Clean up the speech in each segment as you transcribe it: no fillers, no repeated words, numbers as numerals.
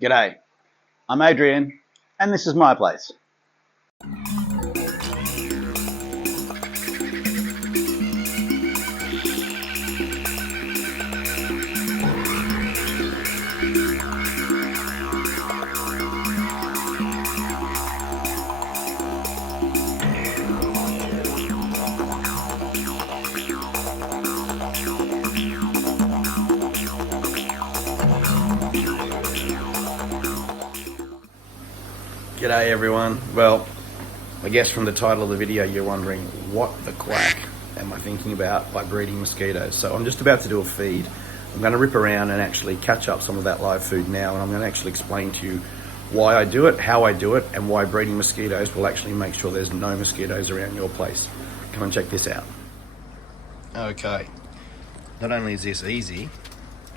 G'day, I'm Adrian, and this is my place. G'day everyone. Well, I guess from the title of the video you're wondering what the quack am I thinking about by breeding mosquitoes. So I'm just about to do a feed. I'm going to rip around and actually catch up some of that live food now, and I'm going to actually explain to you why I do it, how I do it, and why breeding mosquitoes will actually make sure there's no mosquitoes around your place. Come and check this out. Okay, not only is this easy,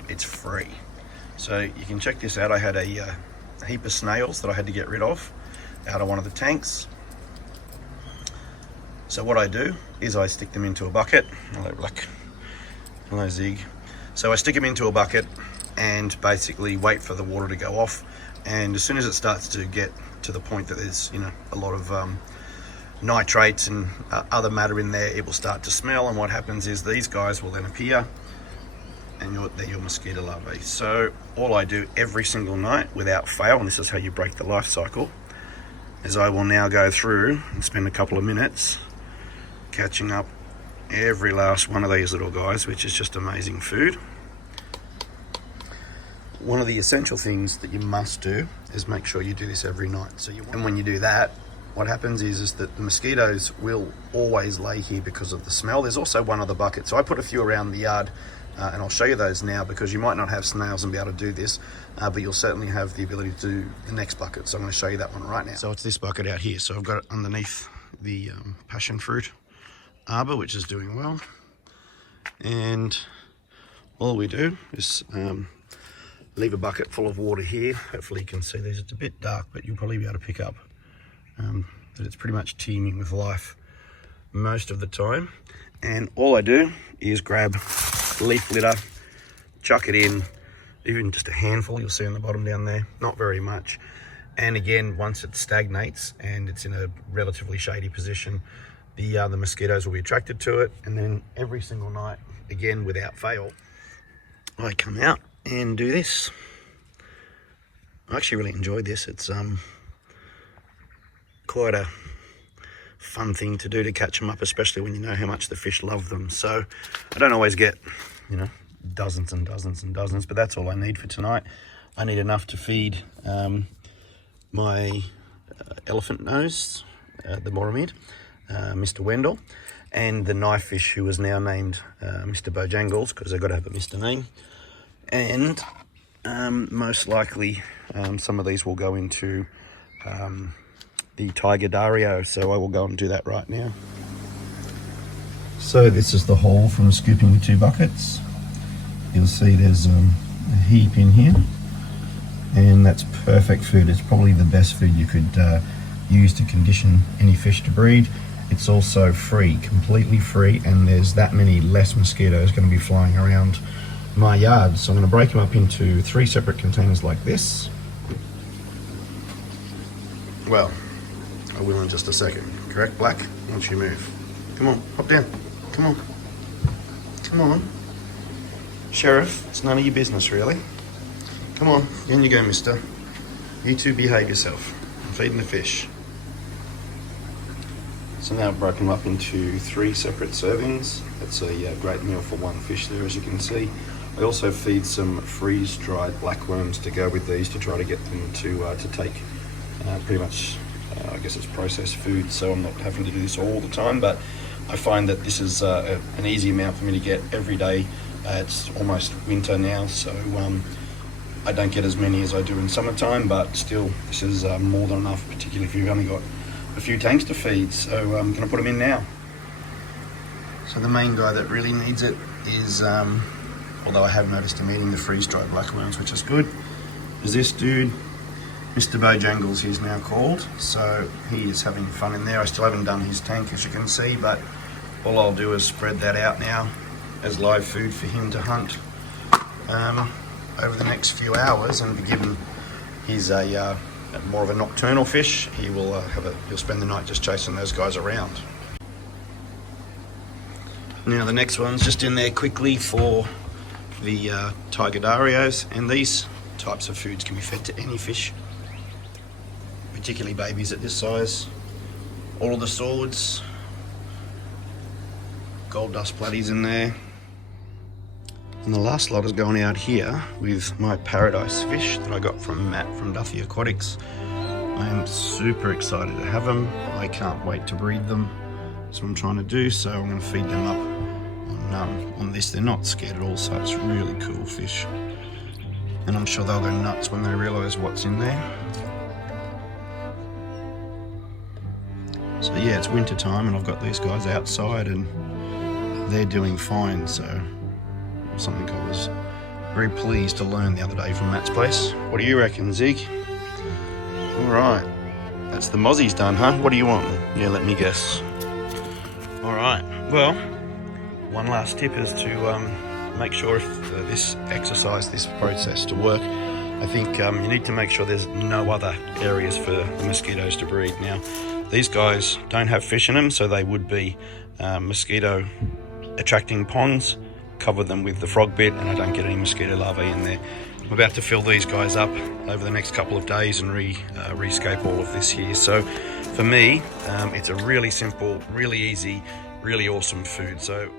it's free. So you can check this out. I had a heap of snails that I had to get rid of out of one of the tanks. So what I do is I stick them into a bucket. Hello Zig. So I stick them into a bucket and basically wait for the water to go off, and as soon as it starts to get to the point that there's a lot of nitrates and other matter in there, it will start to smell, and what happens is these guys will then appear and they're your mosquito larvae. So all I do every single night without fail, and this is how you break the life cycle, is I will now go through and spend a couple of minutes catching up every last one of these little guys, which is just amazing food. One of the essential things that you must do is make sure you do this every night. And when you do that, what happens is that the mosquitoes will always lay here because of the smell. There's also one other bucket, so I put a few around the yard, and I'll show you those now, because you might not have snails and be able to do this, but you'll certainly have the ability to do the next bucket. So I'm going to show you that one right now. So it's this bucket out here. So I've got it underneath the passion fruit arbor, which is doing well. And all we do is leave a bucket full of water here. Hopefully you can see these. It's a bit dark, but you'll probably be able to pick up that it's pretty much teeming with life most of the time. And all I do is grab leaf litter, chuck it in, even just a handful, you'll see on the bottom down there, not very much. And again, once it stagnates and it's in a relatively shady position, the mosquitoes will be attracted to it. And then every single night, again without fail, I come out and do this. I actually really enjoyed this. It's quite a fun thing to do, to catch them up, especially when you know how much the fish love them. So I don't always get dozens and dozens and dozens, but that's all I need for tonight. I need enough to feed my elephant nose, the moramid, Mr. Wendell, and the knife fish, who is now named Mr. Bojangles, because I've got to have a Mr. name. And most likely some of these will go into the Tiger Dario, so I will go and do that right now. So this is the haul from scooping the two buckets. You'll see there's a heap in here, and that's perfect food. It's probably the best food you could use to condition any fish to breed. It's also free, completely free, and there's that many less mosquitoes going to be flying around my yard. So I'm going to break them up into 3 separate containers like this. Well, I will in just a second. Correct, Black? Once you move. Come on, hop down. Come on. Come on. Sheriff, it's none of your business, really. Come on, in you go, mister. You two behave yourself. I'm feeding the fish. So now I've broken them up into 3 separate servings. That's a great meal for one fish there, as you can see. I also feed some freeze-dried blackworms to go with these, to try to get them to take pretty much, I guess it's processed food, so I'm not having to do this all the time, but I find that this is an easy amount for me to get every day. It's almost winter now, so I don't get as many as I do in summertime, but still, this is more than enough, particularly if you've only got a few tanks to feed. So I'm going to put them in now. So the main guy that really needs it is, although I have noticed him eating the freeze-dried blackworms, which is good, is this dude, Mr. Bojangles, he's now called. So he is having fun in there. I still haven't done his tank, as you can see, but all I'll do is spread that out now as live food for him to hunt over the next few hours, and be given He's a more of a nocturnal fish. He will he'll spend the night just chasing those guys around. Now the next one's just in there quickly for the Tigardarios, and these types of foods can be fed to any fish, particularly babies at this size. All of the swords, gold dust platties in there. And the last lot is going out here with my paradise fish that I got from Matt from Duffy Aquatics. I am super excited to have them. I can't wait to breed them. That's what I'm trying to do, so I'm going to feed them up on this. They're not scared at all, so it's really cool fish. And I'm sure they'll go nuts when they realise what's in there. So yeah, it's winter time and I've got these guys outside and they're doing fine, so something I was very pleased to learn the other day from Matt's place. What do you reckon, Zeke? Alright, that's the mozzies done, huh? What do you want? Yeah, let me guess. Alright, well, one last tip is to make sure if this exercise, this process to work, I think you need to make sure there's no other areas for the mosquitoes to breed. Now, these guys don't have fish in them, so they would be mosquito attracting ponds. Cover them with the frog bit and I don't get any mosquito larvae in there. I'm about to fill these guys up over the next couple of days and rescape all of this here. So for me, it's a really simple, really easy, really awesome food. So